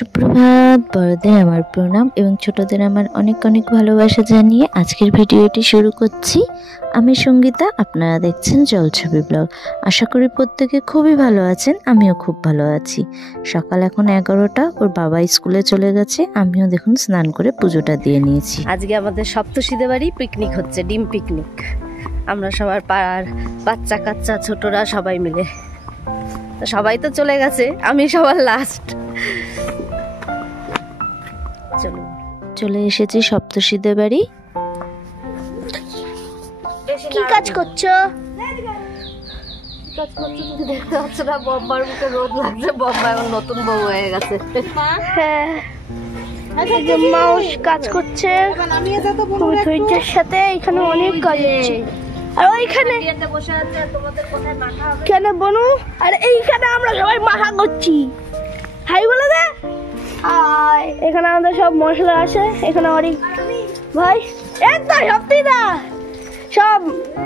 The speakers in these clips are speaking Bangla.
সুপ্রভাত, বড়দের আমার প্রণাম এবং ছোটদের আমার অনেক অনেক ভালোবাসা জানিয়ে আজকের ভিডিওটি শুরু করছি। আমি সঙ্গীতা, আপনারা দেখছেন জলছবি ব্লগ। আশা করি প্রত্যেকে খুবই ভালো আছেন, আমিও খুব ভালো আছি। সকাল এখন 11টা, ওর বাবা স্কুলে চলে গেছে, আমিও দেখুন স্নান করে পুজোটা দিয়ে নিয়েছি। আজকে আমাদের সপ্তশীদের বাড়ি পিকনিক হচ্ছে, ডিম পিকনিক। আমরা সবার পাড়ার বাচ্চা কাচ্চা ছোটরা সবাই মিলে, সবাই তো চলে গেছে, আমি সবার লাস্ট। চলে এসেছি সপ্তশীদের বাড়ি। কি কাজ করছো? দেখতে পাচ্ছ না, বম্বার মুখে রোদ লাগছে। বম্বা এখন নতুন বউ হয়ে গেছে। মাউস কাজ করছে ধৈর্যের সাথে। এখানে অনেক কাজ হচ্ছে। আর ওইখানে বসে আছে, তোমাদের কোথায় মাখা হবে কেন বনু? আর এইখানে আমরা সবাই মাখা করছি। হাই বলে দে। হাই। এখানে আমাদের সব মশলা আছে। এখানে অনেক ভাই একদম সত্যিটা সব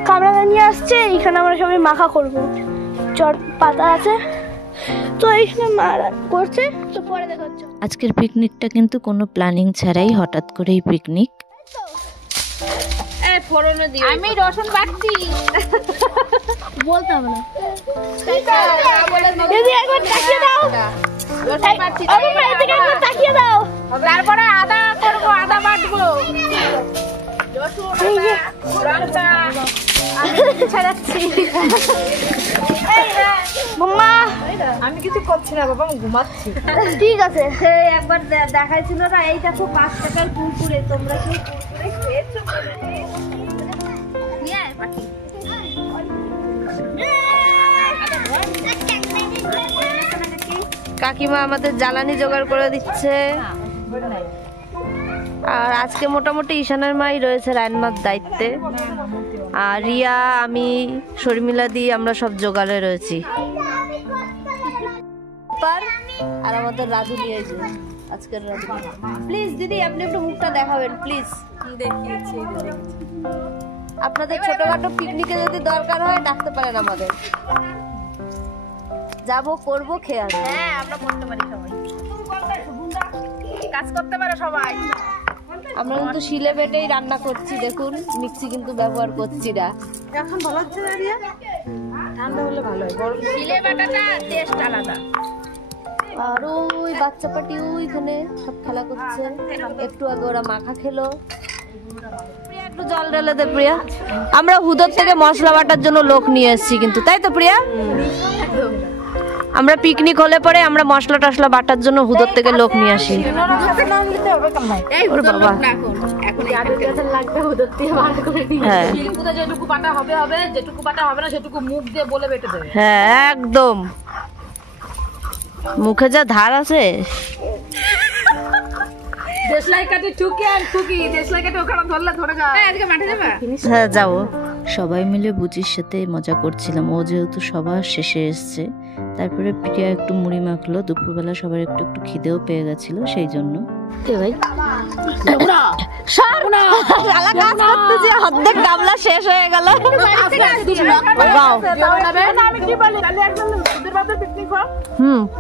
কামড়া নিয়ে আসছে। এখানে আমরা সবাই মাখা করবো। চট পাতা আছে তো এইখানে মারা করছে, তো পরে দেখা হচ্ছে। আজকের পিকনিকটা কিন্তু কোনো প্ল্যানিং ছাড়াই হঠাৎ করেই পিকনিক। আমি রসুন বাটছি, বলতে হবে না। দিদি একবার তাকিয়ে দাও, আমি বাড়ি থেকে একবার তাকিয়ে দাও। তারপরে আদা করবো, আদা বাটবো, রসুন লঙ্কা ছাড়াচ্ছি। মাম্মা আমি কিছু করছি না বাবা, আমি ঘুমাচ্ছি। ঠিক আছে। একবার দেখাইছিল না, এইটা খুব 5 টাকার কুরকুরে, তোমরা কি কুরকুরে খেয়েছো? কাকিমা আমাদের জ্বালানি জোগাড় করে দিচ্ছে। আর আজকে মোটামুটি ঈশানের মাই রয়েছে রান্নার দায়িত্বে, আর রিয়া, আমি, শর্মিলা দি আমরা সব জোগাড়ে রয়েছি। আর আমাদের রাজু নিয়ে আজকের রাজু। প্লিজ দিদি আপনি একটু মুখটা দেখাবেন প্লিজ। দেখিয়েছি, আপনাদের ছোটখাটো পিকনিকে যদি দরকার হয় ডাকতে পারেন আমাদের, যাবো, করবো, খেয়ে আসবো। হ্যাঁ, আমরা করতে পারি, সবাই কাজ করতে পারে সবাই। আমরা কিন্তু শিলে বেটেই রান্না করছি, দেখুন মিক্সি কিন্তু ব্যবহার করছি না। এখন ভালো হচ্ছে না রিয়া? ঠান্ডা হলে ভালো হয়, গরম শিলে বাটাটা টেস্ট আলাদা। আর ওই বাচ্চা পাটি ওইখানে সব খেলা করছে, একটু আগে ওরা মাখা খেলো। একটু জল ঢেলে দে প্রিয়া। আমরা হুদর থেকে মশলা বাটার জন্য লোক নিয়ে এসেছি কিন্তু, তাই তো প্রিয়া? আমরা পিকনিক হলে পরে আমরা মশলা টশলা বাটার জন্য হুদর থেকে লোক নিয়ে আসি। হ্যাঁ একদম, মুখে যা ধার আছে। হ্যাঁ যাবো। সবাই মিলে বুচির সাথে মজা করছিলাম, ও যেহেতু সবার শেষে এসছে। তারপরে প্রিয়া একটু মুড়ি মাখলো, দুপুরবেলা সবার একটু একটু খিদেও পেয়ে গেছিল, সেই জন্য। অর্ধেক গামলা শেষ হয়ে গেল।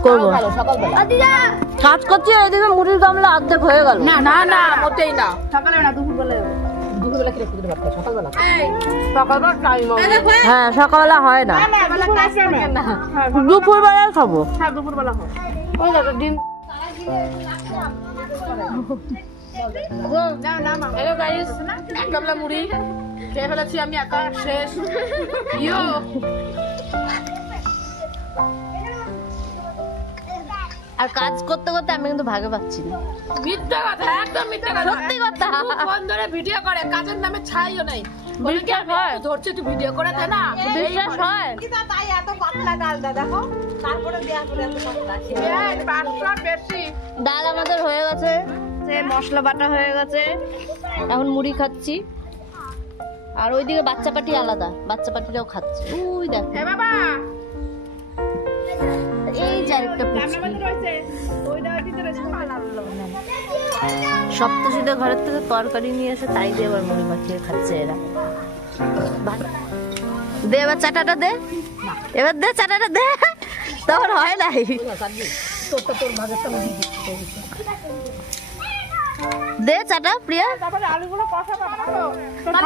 করবো, কাজ করছি, এদিকে মুড়ির গামলা অর্ধেক হয়ে গেল। না না মোটেই না, সকালে না, দুপুরবেলা। হ্যাঁ সকালবেলা হয় না, দুপুর বেলায় খাবো। ডিম মুড়ি খেয়ে ফেলেছি আমি, একা শেষ। আর কাজ করতে করতে আমি কিন্তু ভাগে পাচ্ছি না। মিথ্যা কথা, একদম মিথ্যা কথা, সত্যি কথা। ফোন ধরে ভিডিও করে, কাজের নামে ছাইও নাই। বিশ্বাস হয় ধরছে, তুই ভিডিও করে দে না, বিশ্বাস হয়। তাই এত পাতলা ডালটা দেখো, তারপরে দেয়া করে এত পাতলা। এই 500 বেশি ডাল আমাদের হয়ে গেছে, মশলা বাটা হয়ে গেছে, এখন মুড়ি খাচ্ছি। আর ওইদিকে বাচ্চা পাটি আলাদা, বাচ্চা পাটিরাও খাচ্ছে। ওই দেখ বাবা, এই যে আরেকটা সপ্তশীদের ঘরের থেকে তরকারি নিয়ে এসে তাই দিয়ে এবার মুড়ি মাখিয়ে খাচ্ছে এরা। দে এবার চাটাটা দে, এবার দে চাটাটা দে, তোর হয় নাই। দে চাটা প্রিয়া।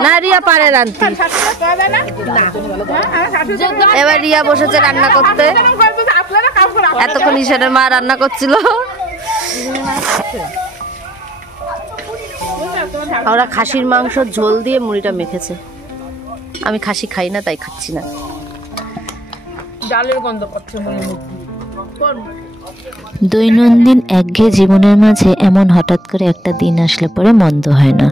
না রিয়া পারে রান্তি। এবার রিয়া বসেছে রান্না করতে। এতক্ষণ ঈশানের মা রান্না করছিল। ওরা খাসির মাংস ঝোল দিয়ে মুড়িটা মেখেছে। আমি খাসি খাই না, তাই খাচ্ছি না। ডালের গন্ধ করছে মনে হচ্ছে। দৈনন্দিন একঘেয়ে জীবনের মাঝে এমন হঠাৎ করে একটা দিন আসলে পরে মন্দ হয় না,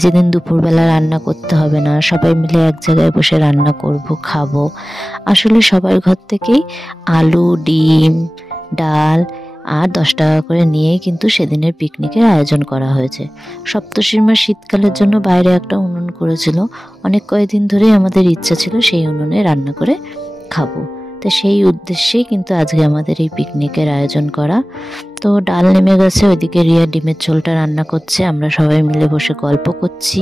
যেদিন দুপুরবেলা রান্না করতে হবে না, সবাই মিলে এক জায়গায় বসে রান্না করব, খাবো। আসলে সবার ঘর থেকেই আলু, ডিম, ডাল আর 10 টাকা করে নিয়েই কিন্তু সেদিনের পিকনিকের আয়োজন করা হয়েছে। সপ্তশীর মা শীতকালের জন্য বাইরে একটা উনুন করেছিল। অনেক কয়েকদিন ধরেই আমাদের ইচ্ছা ছিল সেই উনুনে রান্না করে খাবো। তো সেই উদ্দেশ্যেই কিন্তু আজকে আমাদের এই পিকনিকের আয়োজন করা। তো ডাল নেমে গেছে, ওইদিকে রিয়া ডিমের ঝোলটা রান্না করছে, আমরা সবাই মিলে বসে গল্প করছি।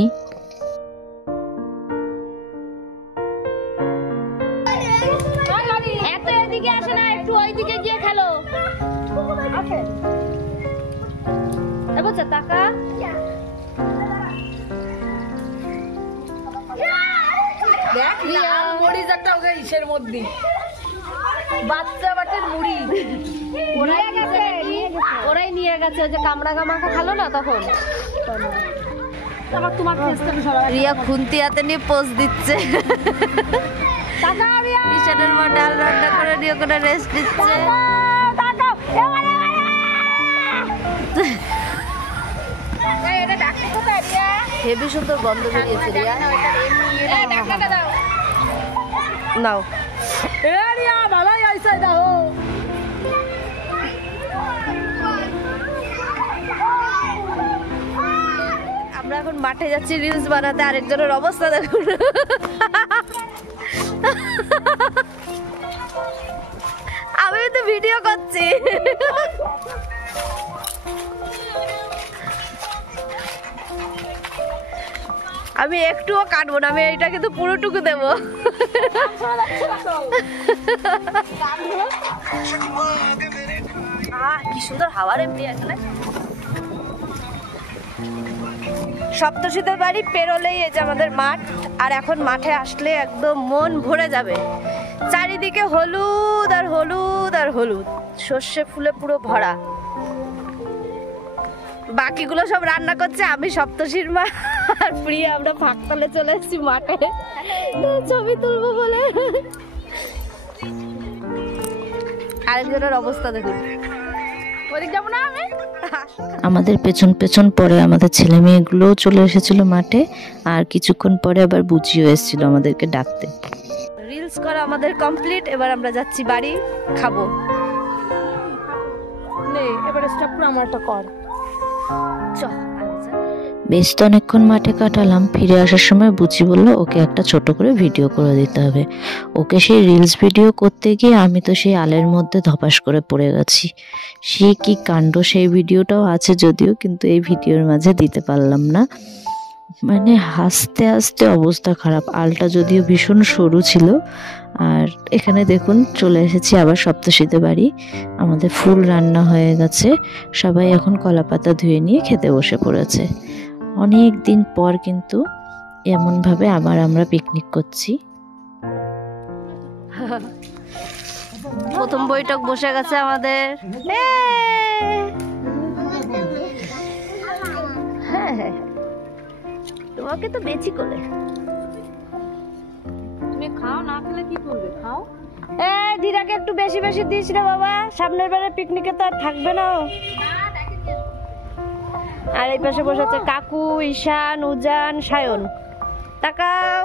বাচ্চা বাটের মুড়ি ওরাই নিয়ে গেছে। ওই যে কামড়া কামাখা খালো না তখন। রিয়া খুন্তি হাতে নিয়ে পোজ দিচ্ছে। ঈশানের মা ডাল রান্না করে নিয়ে ওখানে রেস্ট দিচ্ছে। হেবি সুন্দর গন্ধ বেরিয়েছে রিয়া। নাও আমরা এখন মাঠে যাচ্ছি রিলস বানাতে। আরেকজনের অবস্থা দেখুন। আমি তো ভিডিও করছি। আমি একটুও কাটবো না, আমি এইটা কিন্তু পুরোটুকু দেবো। কি সুন্দর হাওয়া রে প্রিয়া এখানে। সপ্তশীদের বাড়ি পেরোলেই এই যে আমাদের মাঠ। আর এখন মাঠে আসলে একদম মন ভরে যাবে। চারিদিকে হলুদ আর হলুদ আর হলুদ, সর্ষে ফুলে পুরো ভরা। বাকিগুলো সব রান্না করছে, আমি সপ্তশীর মা আর প্রিয়া আমরা ফাঁকতলে চলে এসেছি মাঠে ছবি তুলবো বলে। আরেকজনের অবস্থা দেখুন। ওদিক যাবো না আমি। আমাদের পেছন পেছন পরে আমাদের ছেলে মেয়েগুলোও চলে এসেছিল মাঠে। আর কিছুক্ষণ পরে আবার বুঝিও এসেছিল আমাদেরকে ডাকতে। রিলস করা আমাদের কমপ্লিট। এবার আমরা যাচ্ছি বাড়ি, খাবো। নে এবার স্টপ করে আমারটা কর। বেশ তো অনেকক্ষণ মাঠে কাটালাম। ফিরে আসার সময় বুচি বললো ওকে একটা ছোট করে ভিডিও করে দিতে হবে। ওকে সেই রিলস ভিডিও করতে গিয়ে আমি তো সেই আলের মধ্যে ধপাস করে পড়ে গেছি। সে কি কাণ্ড! সেই ভিডিওটাও আছে যদিও, কিন্তু এই ভিডিওর মাঝে দিতে পারলাম না। মানে হাসতে হাসতে অবস্থা খারাপ। আলটা যদিও ভীষণ সরু ছিল। আর এখানে দেখুন চলে এসেছি আবার সপ্তশীতে বাড়ি। আমাদের ফুল রান্না হয়ে গেছে। সবাই এখন কলাপাতা ধুয়ে নিয়ে খেতে বসে পড়েছে। অনেক দিন পর কিন্তু এমনভাবে আবার আমরা পিকনিক করছি। প্রথম বৈঠক বসে গেছে আমাদের। হ্যাঁ, তোমাকে তো বেশি করে। তুমি খাও, না খেলে কি করবে? খাও। ধীরাকে একটু বেশি বেশি দিস রে বাবা, সামনের বারে পিকনিকে তো আর থাকবে না। আর এই পাশে বসে আছে কাকু, ঈশান, উজান, সায়ন। তাকাও।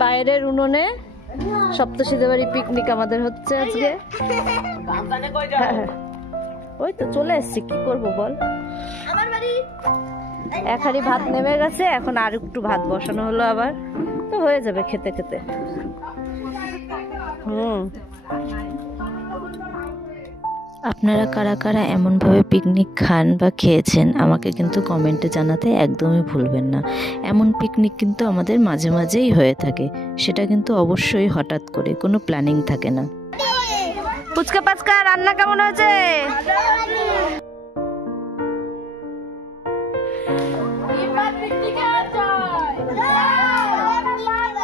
বাইরের উনুনে সপ্তশীদের বাড়ি পিকনিক আমাদের হচ্ছে আজকে। ওই তো চলে এসছি, কি করবো বল। এক হাঁড়ি ভাত নেমে গেছে, এখন আর একটু ভাত বসানো হলো আবার, তো হয়ে যাবে খেতে খেতে। আপনারা কারা কারা এমনভাবে পিকনিক খান বা খেয়েছেন আমাকে কিন্তু কমেন্টে জানাতে একদমই ভুলবেন না। এমন পিকনিক কিন্তু আমাদের মাঝে মাঝেই হয়ে থাকে, সেটা কিন্তু অবশ্যই হঠাৎ করে, কোনো প্ল্যানিং থাকে না। ফুচকা পাচকা রান্না কেমন হয়েছে?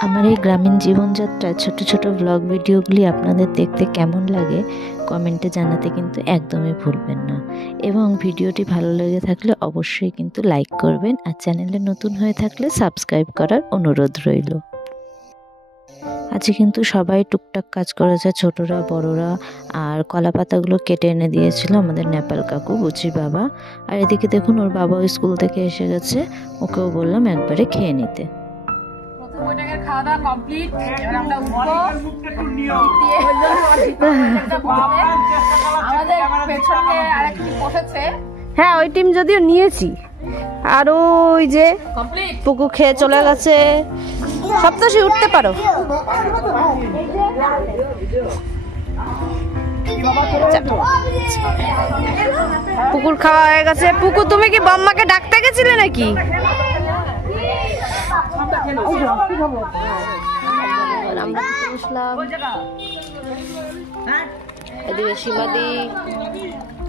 আমার এই গ্রামীণ জীবনযাত্রার ছোট ছোট ব্লগ ভিডিওগুলি আপনাদের দেখতে কেমন লাগে কমেন্টে জানাতে কিন্তু একদমই ভুলবেন না। এবং ভিডিওটি ভালো লেগে থাকলে অবশ্যই কিন্তু লাইক করবেন, আর চ্যানেলে নতুন হয়ে থাকলে সাবস্ক্রাইব করার অনুরোধ রইল। আজকে কিন্তু সবাই টুকটাক কাজ করেছে, ছোটরা বড়রা। আর কলা পাতাগুলো কেটে এনে দিয়েছিল আমাদের নেপাল কাকু, বুচি বাবা। আর এদিকে দেখুন ওর বাবাও স্কুল থেকে এসে গেছে, ওকেও বললাম একবারে খেয়ে নিতে। খাওয়া দাওয়া কমপ্লিট, এবার আমরা আমাদের পেছনে আরেকটি বসেছে। হ্যাঁ ওই টিম যদিও নিয়েছি, আর ওই যে পুকু খেয়ে চলে গেছে। সপ্তাহে উঠতে পারো। পুকুর খাওয়া হয়ে গেছে। পুকু তুমি কি বম্মাকে ডাকতে গেছিলে নাকি? আমরা বসলাম, এদিকে সীমাদি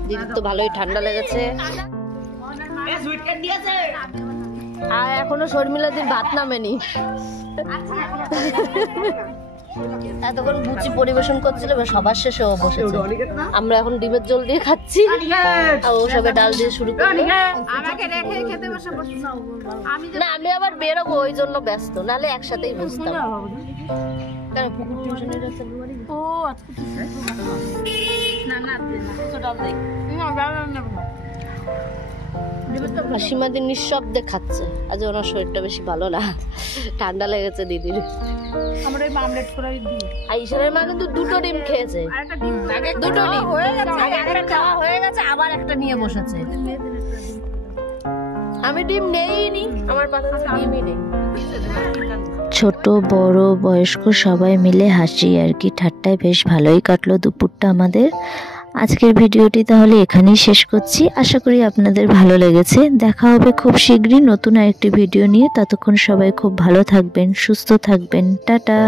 দিদির তো ভালোই ঠান্ডা লেগেছে। আর এখনো শর্মিলাদির ভাত নামেনি। এতক্ষণ বুচি পরিবেশন করছিল, সবার শেষে ও বসেছে। আমরা এখন ডিমের জল দিয়ে খাচ্ছি, আর ও সবে ডাল দিয়ে শুরু করলো। না আমি আবার বেরোবো, ওই জন্য ব্যস্ত, নাহলে একসাথেই বসতাম। সীমাদিন নিঃশব্দে খাচ্ছে, আজ ওনার শরীরটা বেশি ভালো না, ঠান্ডা লেগেছে দিদির। আইসারের মা কিন্তু দুটো ডিম খেয়েছে, দুটো ডিম হয়ে গেছে, আবার একটা নিয়ে বসেছে। আমি ডিম নেইনি, আমার পাতাতে ডিমই নেই। ছোট বড় বয়স্ক সবাই মিলে হাসি আর কি ঠাট্টায় বেশ ভালোই কাটলো দুপুরটা আমাদের। আজকের ভিডিওটি তাহলে এখানেই শেষ করছি। আশা করি আপনাদের ভালো লেগেছে। দেখা হবে খুব শীঘ্রই নতুন আরেকটি ভিডিও নিয়ে। ততক্ষণ সবাই খুব ভালো থাকবেন, সুস্থ থাকবেন। টাটা।